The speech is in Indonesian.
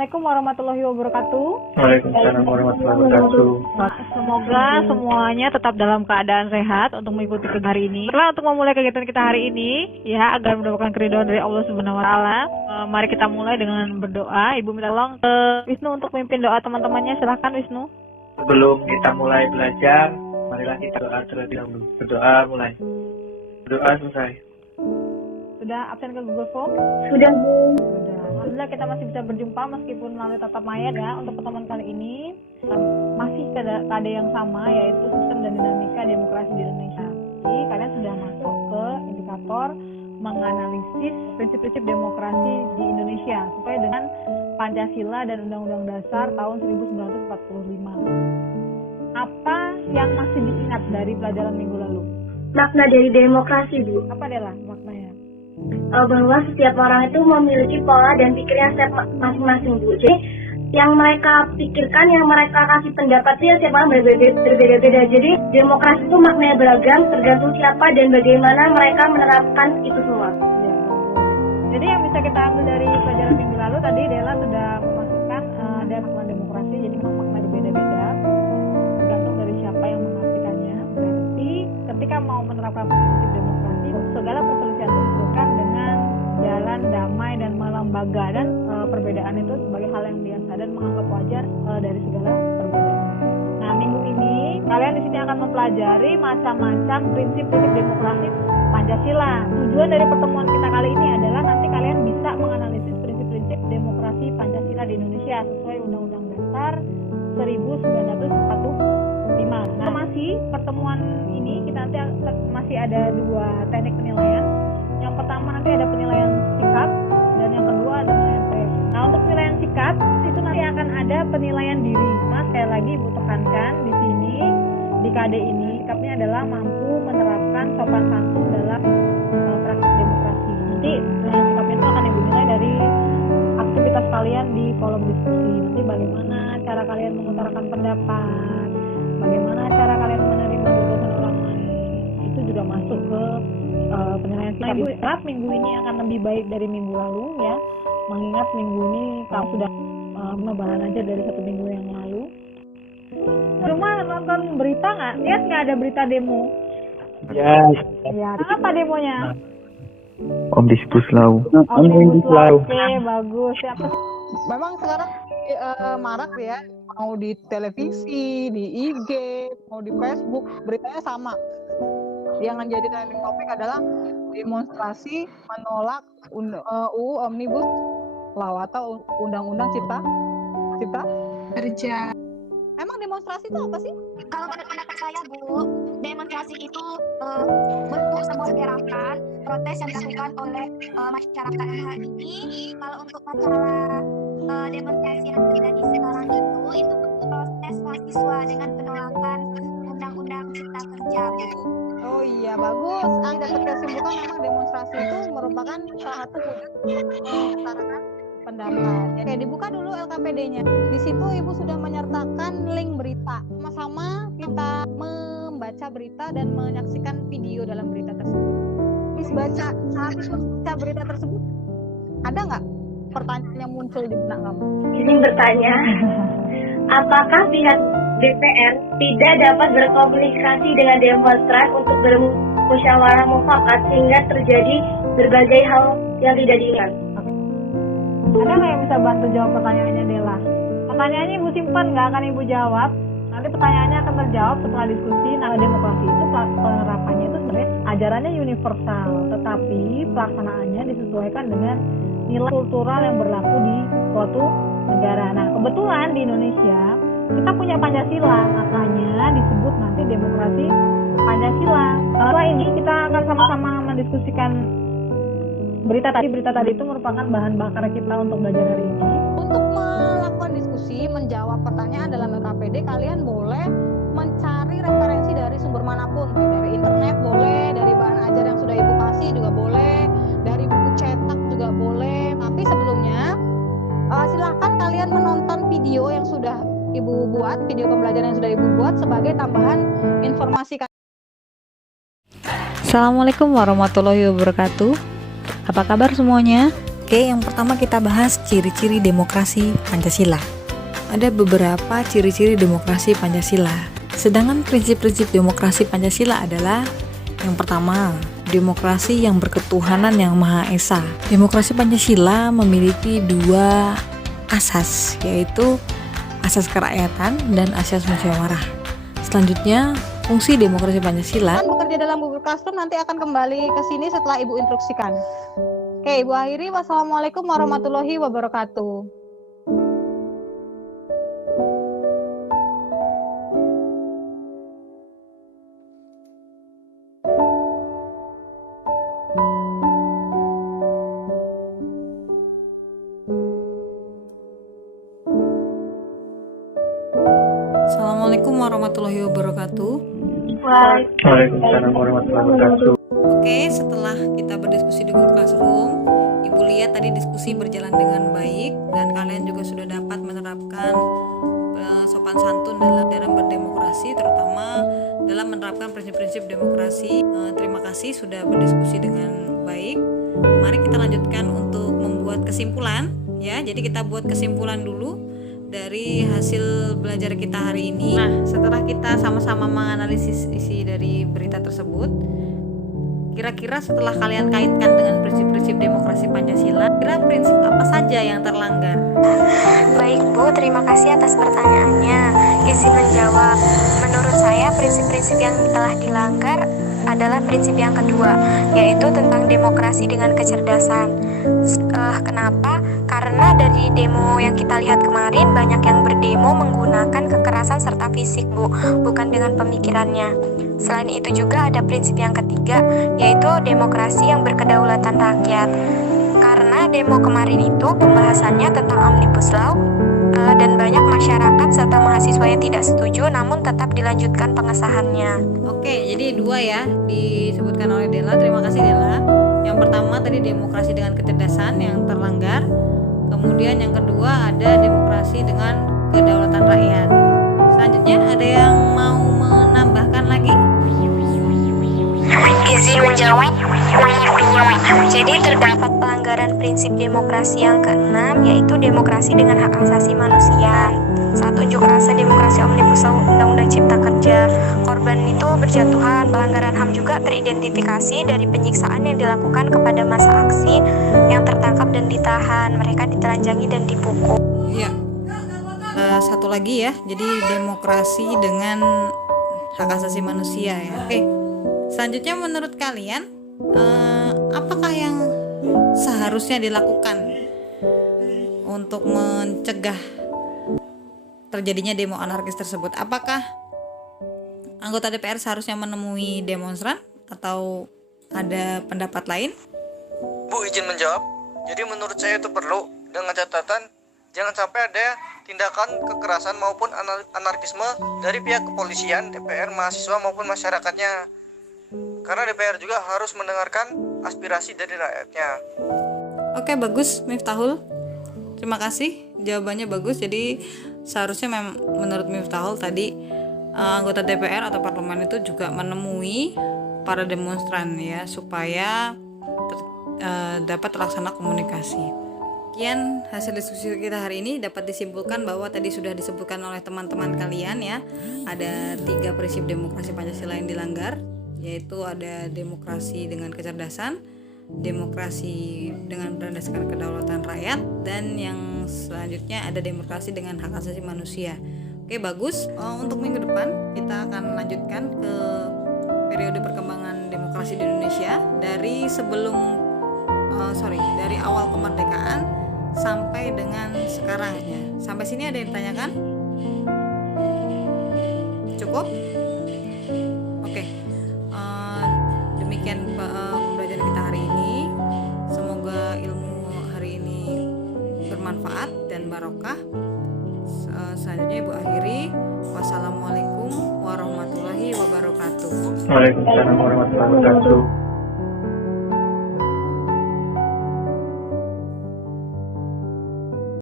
Assalamualaikum warahmatullahi wabarakatuh. Waalaikumsalam warahmatullahi wabarakatuh. Semoga semuanya tetap dalam keadaan sehat untuk mengikuti kegiatan hari ini. Setelah untuk memulai kegiatan kita hari ini, ya agar mendapatkan keridhaan dari Allah Subhanahu Wa Taala, mari kita mulai dengan berdoa. Ibu minta tolong Wisnu untuk memimpin doa teman-temannya. Silahkan Wisnu. Sebelum kita mulai belajar, marilah kita doa terlebih dahulu. Berdoa mulai. Berdoa selesai. Sudah absen ke Google Form? Sudah, Bu. Sudah. Alhamdulillah kita masih bisa berjumpa meskipun melalui tatap maya ya. Untuk pertemuan kali ini masih KD yang sama, yaitu sistem dan dinamika demokrasi di Indonesia. Jadi kalian sudah masuk ke indikator menganalisis prinsip-prinsip demokrasi di Indonesia sesuai dengan Pancasila dan Undang-Undang Dasar tahun 1945. Apa yang masih diingat dari pelajaran minggu lalu? Makna dari demokrasi, Bu. Apa adalah maknanya? Bahwa setiap orang itu memiliki pola dan pikir yang masing-masing, Bu. Jadi yang mereka pikirkan, yang mereka kasih pendapat itu setiap orang berbeda-beda. Jadi demokrasi itu maknanya beragam, tergantung siapa dan bagaimana mereka menerapkan itu semua. Ya, jadi yang bisa kita ambil dari pelajaran minggu lalu tadi, Dela sudah memasukkan ada makna demokrasi. Jadi makna berbeda-beda, tergantung dari siapa yang mengartikannya. Berarti ketika mau menerapkan prinsip demokrasi, segala perselisihan itu diselesaikan dengan jalan damai dan melembaga, dan perbedaan itu sebagai hal yang biasa dan menganggap wajar dari segala perbedaan. Nah, minggu ini kalian di sini akan mempelajari macam-macam prinsip-prinsip demokrasi Pancasila. Tujuan dari pertemuan kita kali ini adalah nanti kalian bisa menganalisis prinsip-prinsip demokrasi Pancasila di Indonesia sesuai Undang-Undang Dasar 1945. Nah, masih pertemuan ini kita nanti masih ada dua teknik penilaian. Yang pertama nanti ada penilaian sikap dan yang kedua ada penilaian tes. Nah, untuk penilaian sikap itu nanti akan ada penilaian diri. Mas, sekali lagi Ibu tekankan di sini di KD ini sikapnya adalah mampu menerapkan sopan santun dalam praktik demokrasi. Nanti penilaian sikapnya itu akan Ibu nilai dari aktivitas kalian di kolom diskusi. Nanti bagaimana cara kalian mengutarakan pendapat, bagaimana cara kalian menerima gagasan orang lain, itu juga masuk ke penilaian sikap. Ibu harap minggu ini akan lebih baik dari minggu lalu ya, mengingat minggu ini kamu sudah menebaran aja dari satu minggu yang lalu. Cuma nonton berita nggak? Lihat nggak ada berita demo? Ya. Ya, apa demonya? Omnibus Law. Omnibus Law. Oke, bagus. Siapa? Memang sekarang marak ya, mau di televisi, di IG, mau di Facebook, beritanya sama. Yang menjadi trending topik adalah demonstrasi menolak UU Omnibus Law atau Undang-Undang Cipta Kerja. Emang demonstrasi itu apa sih? Kalau menurut pendapat saya, Bu, demonstrasi itu bentuk sebuah gerakan protes yang dilakukan oleh masyarakat hari ini. Kalau untuk masalah demonstrasi yang terjadi sekarang itu proses mahasiswa dengan penolakan Undang-Undang Cipta Kerja, Bu. Oh iya, bagus. Anda dapat kesimpulan memang demonstrasi itu merupakan salah satu mengutarakan pendapat. Ya, oke, dibuka dulu LKPD-nya. Di situ Ibu sudah menyertakan link berita. Sama-sama kita membaca berita dan menyaksikan video dalam berita tersebut. Habis baca berita tersebut, ada nggak pertanyaan yang muncul di benak kamu? Izin bertanya, apakah pihak DPR tidak dapat berkomunikasi dengan demonstran untuk bermusyawarah mufakat sehingga terjadi berbagai hal yang tidak diinginkan? Ada nggak yang bisa bantu jawab pertanyaannya Dela? Pertanyaannya Ibu simpan, nggak akan Ibu jawab. Nanti pertanyaannya akan terjawab setelah diskusi. Nah, demokrasi itu penerapannya itu sebenarnya ajarannya universal, tetapi pelaksanaannya disesuaikan dengan nilai kultural yang berlaku di suatu negara. Nah, kebetulan di Indonesia kita punya Pancasila, makanya disebut nanti demokrasi Pancasila. Setelah ini kita akan sama-sama mendiskusikan berita tadi itu merupakan bahan bakar kita untuk belajar hari ini. Untuk melakukan diskusi, menjawab pertanyaan dalam LKPD, kalian boleh mencari referensi dari sumber manapun, dari internet boleh, dari bahan ajar yang sudah Ibu kasih juga boleh, dari buku cetak juga boleh. Tapi sebelumnya, silahkan kalian menonton video yang sudah Ibu buat, video pembelajaran yang sudah Ibu buat sebagai tambahan informasi. Assalamualaikum warahmatullahi wabarakatuh. Apa kabar semuanya? Oke, yang pertama kita bahas ciri-ciri demokrasi Pancasila. Ada beberapa ciri-ciri demokrasi Pancasila. Sedangkan prinsip-prinsip demokrasi Pancasila adalah yang pertama, demokrasi yang berketuhanan yang Maha Esa. Demokrasi Pancasila memiliki dua asas, yaitu asas kerakyatan dan asas musyawarah. Selanjutnya, fungsi demokrasi Pancasila bekerja dalam Google Classroom nanti akan kembali ke sini setelah Ibu instruksikan. Oke, Ibu akhiri. Wassalamualaikum warahmatullahi wabarakatuh. Assalamualaikum warahmatullahi wabarakatuh. Waalaikumsalam warahmatullahi wabarakatuh. Oke, setelah kita berdiskusi di Google Classroom, Ibu lihat tadi diskusi berjalan dengan baik dan kalian juga sudah dapat menerapkan sopan santun dalam berdemokrasi, terutama dalam menerapkan prinsip-prinsip demokrasi. Terima kasih sudah berdiskusi dengan baik. Mari kita lanjutkan untuk membuat kesimpulan ya. Jadi kita buat kesimpulan dulu dari hasil belajar kita hari ini. Nah, setelah kita sama-sama menganalisis isi dari berita tersebut, kira-kira setelah kalian kaitkan dengan prinsip-prinsip demokrasi Pancasila, kira prinsip apa saja yang terlanggar? Baik Bu, terima kasih atas pertanyaannya. Izin menjawab. Menurut saya prinsip-prinsip yang telah dilanggar adalah prinsip yang kedua, yaitu tentang demokrasi dengan kecerdasan. Kenapa? Karena dari demo yang kita lihat kemarin banyak yang berdemo menggunakan kekerasan serta fisik Bu, bukan dengan pemikirannya. Selain itu juga ada prinsip yang ketiga, yaitu demokrasi yang berkedaulatan rakyat. Karena demo kemarin itu pembahasannya tentang Omnibus Law dan banyak masyarakat serta mahasiswa yang tidak setuju, namun tetap dilanjutkan pengesahannya. Oke, jadi dua ya disebutkan oleh Dela. Terima kasih Dela. Yang pertama tadi demokrasi dengan kecerdasan yang terlanggar. Kemudian yang kedua ada demokrasi dengan kedaulatan rakyat. Selanjutnya ada yang mau menambahkan lagi? Izin menjawab. Jadi terdapat pelanggaran prinsip demokrasi yang keenam, yaitu demokrasi dengan hak asasi manusia. Saat unjuk rasa demokrasi Omnibus Law Undang-Undang Cipta Kerja, korban itu berjatuhan. Pelanggaran HAM juga teridentifikasi dari penyiksaan yang dilakukan kepada massa aksi yang tertangkap dan ditahan. Mereka ditelanjangi dan dipukul. Iya. Satu lagi ya, jadi demokrasi dengan hak asasi manusia ya. Oke. Selanjutnya menurut kalian apakah yang seharusnya dilakukan untuk mencegah terjadinya demo anarkis tersebut? Apakah anggota DPR seharusnya menemui demonstran atau ada pendapat lain? Bu, izin menjawab. Jadi menurut saya itu perlu, dengan catatan jangan sampai ada tindakan kekerasan maupun anarkisme dari pihak kepolisian, DPR, mahasiswa maupun masyarakatnya. Karena DPR juga harus mendengarkan aspirasi dari rakyatnya. Oke, bagus Miftahul. Terima kasih, jawabannya bagus. Jadi seharusnya menurut Miftahul tadi anggota DPR atau parlemen itu juga menemui para demonstran ya, supaya dapat terlaksana komunikasi. Sekian hasil diskusi kita hari ini. Dapat disimpulkan bahwa tadi sudah disebutkan oleh teman-teman kalian ya, ada 3 prinsip demokrasi Pancasila yang dilanggar, yaitu ada demokrasi dengan kecerdasan, demokrasi dengan berdasarkan kedaulatan rakyat, dan yang selanjutnya ada demokrasi dengan hak asasi manusia. Oke, bagus. Untuk minggu depan kita akan lanjutkan ke periode perkembangan demokrasi di Indonesia dari dari awal kemerdekaan sampai dengan sekarang ya. Sampai sini ada yang ditanyakan? Cukup? Oke. Demikian pembelajaran kita hari ini. Semoga ilmu hari ini bermanfaat dan barokah. Selanjutnya Ibu akhiri. Wassalamualaikum warahmatullahi wabarakatuh. Waalaikumsalam warahmatullahi wabarakatuh.